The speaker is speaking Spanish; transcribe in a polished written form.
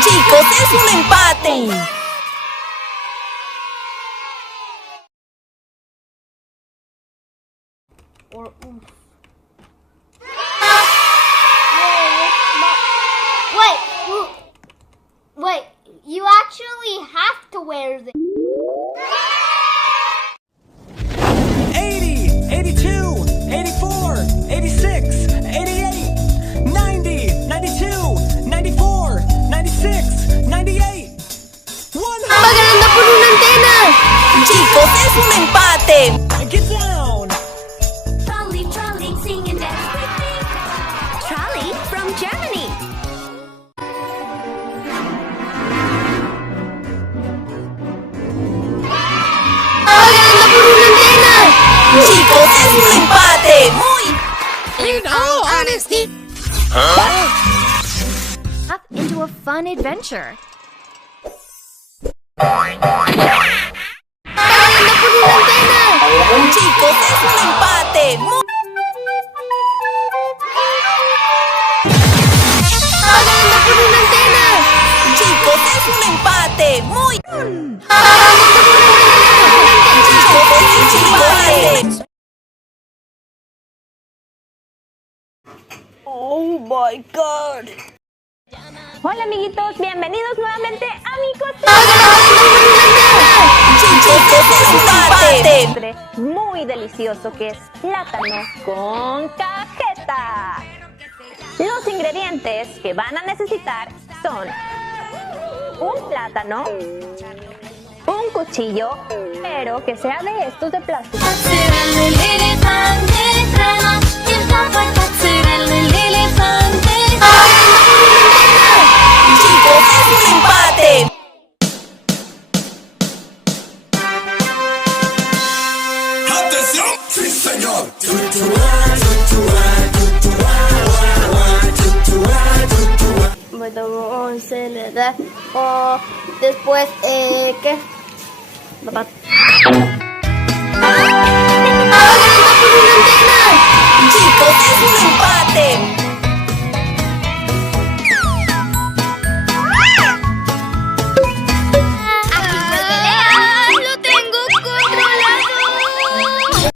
Chicos, es un empate. Wait, you actually have to wear this. 80, 82, 84, 86, 88, 90, 92, 94, 96, 98, 100. ¡Va ganando por una antena! Chicos, es un empate. Get down. Trolley, trolley, sing and dance with me. Trolley from Germany. ¡Va ganando por una antena! Chicos, es un empate. Muy. In all honesty. Up into a fun adventure. ¡Ganando por una antena! Chicos, es un empate. Muy. ¡Ganando por una antena! Chicos, es un empate. Muy. Chicos, es un empate. Oh my God. Hola amiguitos, bienvenidos nuevamente a mi Chicos, es un empate. postre muy delicioso que es plátano con cajeta. Los ingredientes que van a necesitar son un plátano, un cuchillo, pero que sea de estos de plástico. Chicos, es un empate. ¡Atención! ¡Sí, señor! Bueno, 11 le da. O después, ¿qué? Papá.